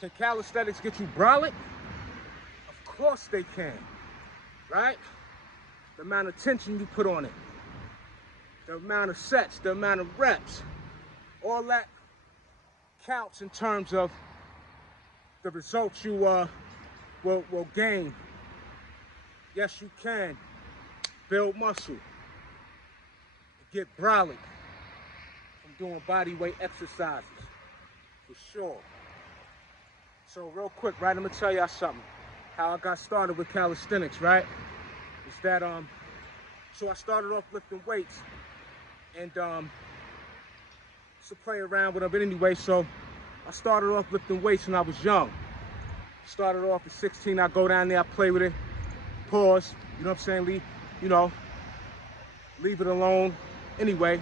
Can calisthenics get you brolic? Of course they can, right? The amount of tension you put on it, the amount of sets, the amount of reps, all that counts in terms of the results you will gain. Yes, you can build muscle, get brolic from doing body weight exercises, for sure. So real quick, right, I'm gonna tell y'all something. How I got started with calisthenics, right? Is that so I started off lifting weights and to play around with them. But anyway, so I started off lifting weights when I was young. Started off at 16, I go down there, I play with it, pause, you know what I'm saying, leave it alone. Anyway,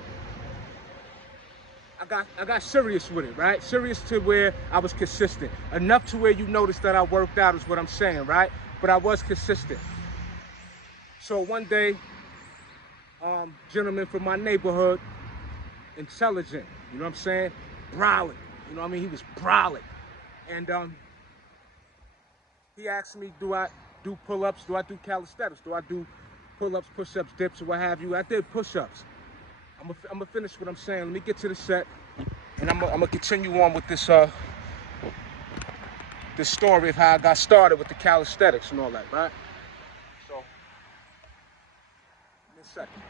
I got serious with it, right? Serious to where I was consistent. Enough to where you noticed that I worked out is what I'm saying, right? But I was consistent. So one day, gentleman from my neighborhood, intelligent, you know what I'm saying? Brolic, you know what I mean? He was brolic. And he asked me, do I do pull-ups? Do I do calisthenics? Do I do pull-ups, push-ups, dips, or what have you? I did push-ups. I'm gonna finish what I'm saying. Let me get to the set, and I'm gonna continue on with this this story of how I got started with the calisthenics and all that, right? So, give me a second.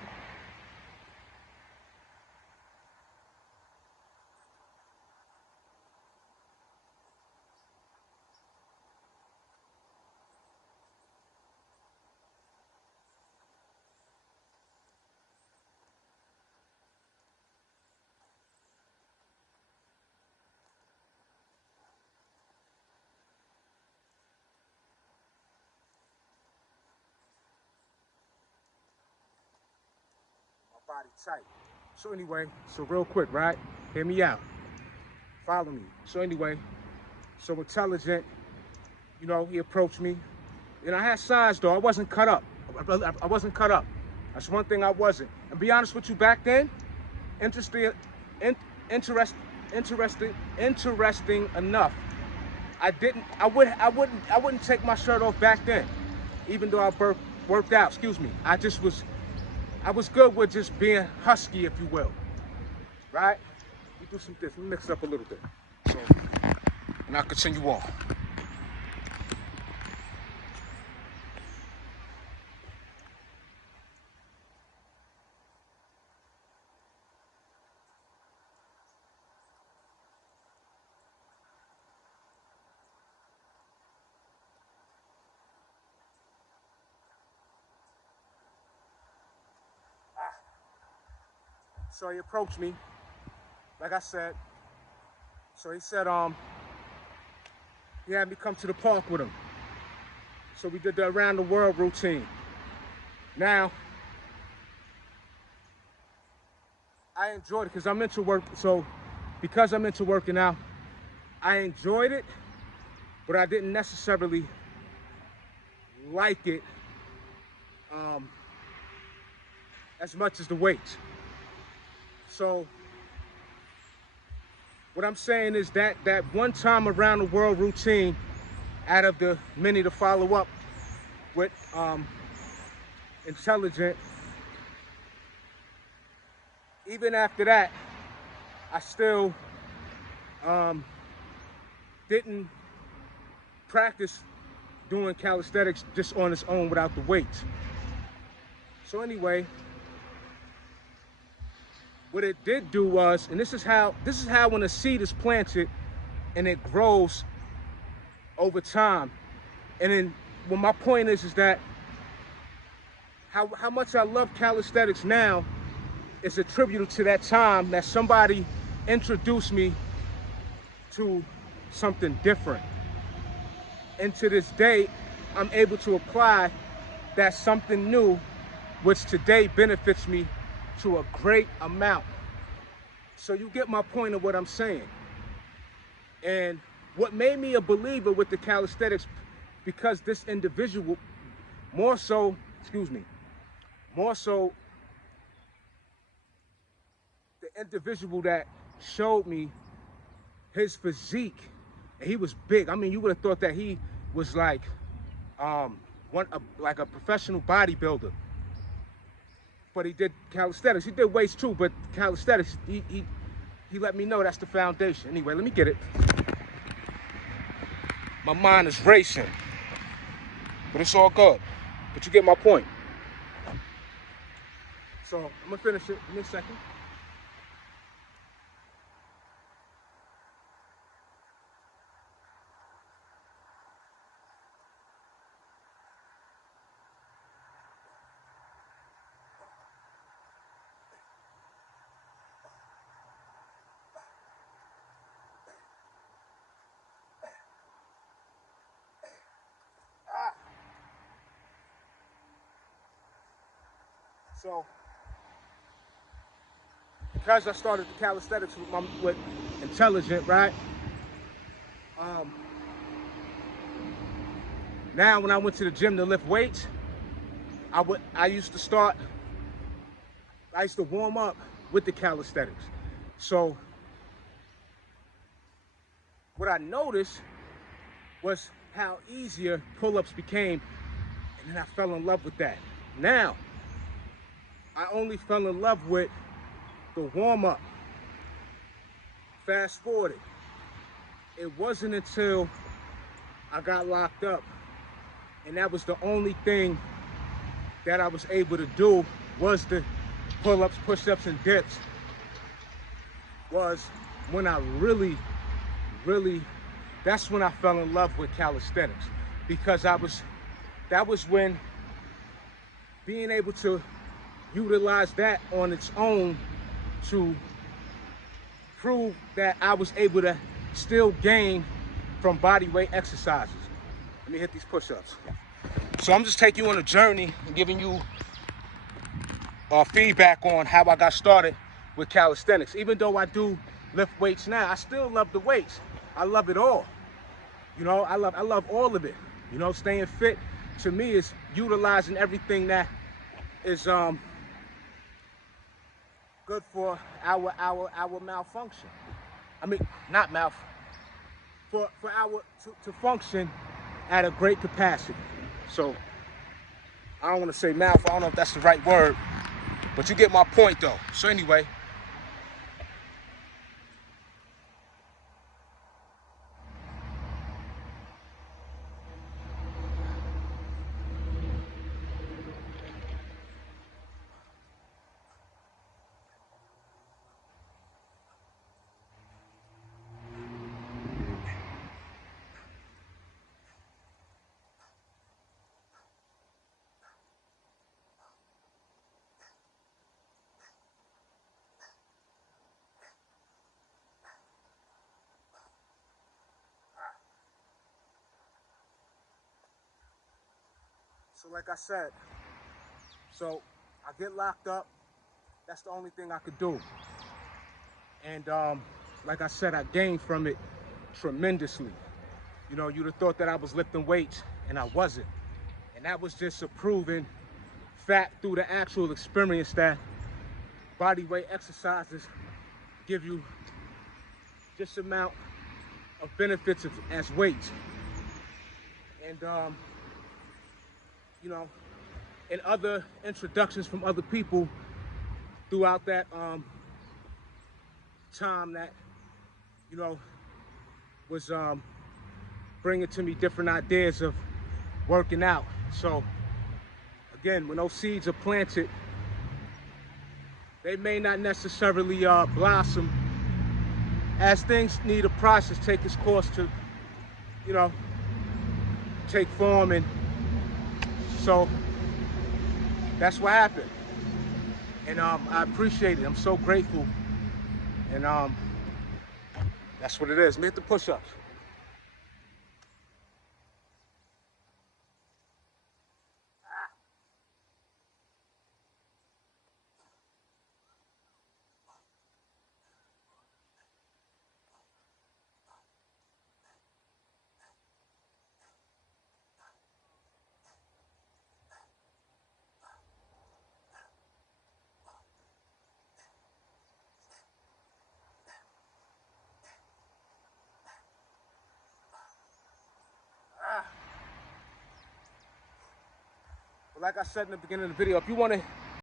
Body tight. So anyway, so real quick, right? Hear me out. Follow me. So anyway, so intelligent, he approached me. And I had signs though, I wasn't cut up. I wasn't cut up. That's one thing I wasn't. And be honest with you, back then, interesting enough. I wouldn't take my shirt off back then, even though I worked out, excuse me. I was good with just being husky, if you will, right? We do some this, we mix it up a little bit. So, and I'll continue on. So he approached me, like I said. So he said, he had me come to the park with him. So we did the around the world routine. Now, I enjoyed it because I'm into work. So because I'm into working out, I enjoyed it, but I didn't necessarily like it as much as the weights. So what I'm saying is that one time around the world routine, out of the many to follow up with intelligent, even after that, I still didn't practice doing calisthenics just on its own without the weights. So anyway, what it did do was, and this is how when a seed is planted and it grows over time. And then what my point is that how much I love calisthenics now is attributed to that time that somebody introduced me to something different. And to this day, I'm able to apply that something new, which today benefits me to a great amount. So you get my point of what I'm saying. And what made me a believer with the calisthenics, because this individual, more so the individual that showed me his physique, and he was big. I mean, you would have thought that he was like like a professional bodybuilder. But he did calisthenics. He did weights too, but calisthenics, he let me know that's the foundation. Anyway, let me get it. My mind is racing, but it's all good. But you get my point. So I'm gonna finish it in a second. So, because I started the calisthenics with intelligent, right? Now when I went to the gym to lift weights, I used to warm up with the calisthenics. So what I noticed was how easier pull-ups became, and then I fell in love with that. Now, I only fell in love with the warm-up. Fast forward, it wasn't until I got locked up, and that was the only thing that I was able to do was the pull-ups, push-ups, and dips, was when I really, that's when I fell in love with calisthenics, because that was when being able to utilize that on its own to prove that I was able to still gain from body weight exercises. Let me hit these push-ups. So I'm just taking you on a journey and giving you feedback on how I got started with calisthenics. Even though I do lift weights now, I still love the weights. I love it all. You know, I love all of it. You know, staying fit to me is utilizing everything that is good for our malfunction. I mean, not mouth. For our to function at a great capacity. So I don't want to say mouth. I don't know if that's the right word, but you get my point though. So anyway. So like I said, so I get locked up. That's the only thing I could do. And like I said, I gained from it tremendously. You know, you'd have thought that I was lifting weights, and I wasn't. And that was just a proven fact through the actual experience that body weight exercises give you just amount of benefits as weights. And you know, and other introductions from other people throughout that time that, you know, was bringing to me different ideas of working out. So again, when those seeds are planted, they may not necessarily blossom, as things need a process, take its course to, you know, take form. And so that's what happened. And I appreciate it. I'm so grateful. And that's what it is. Let me hit the push-ups. like I said in the beginning of the video, if you want to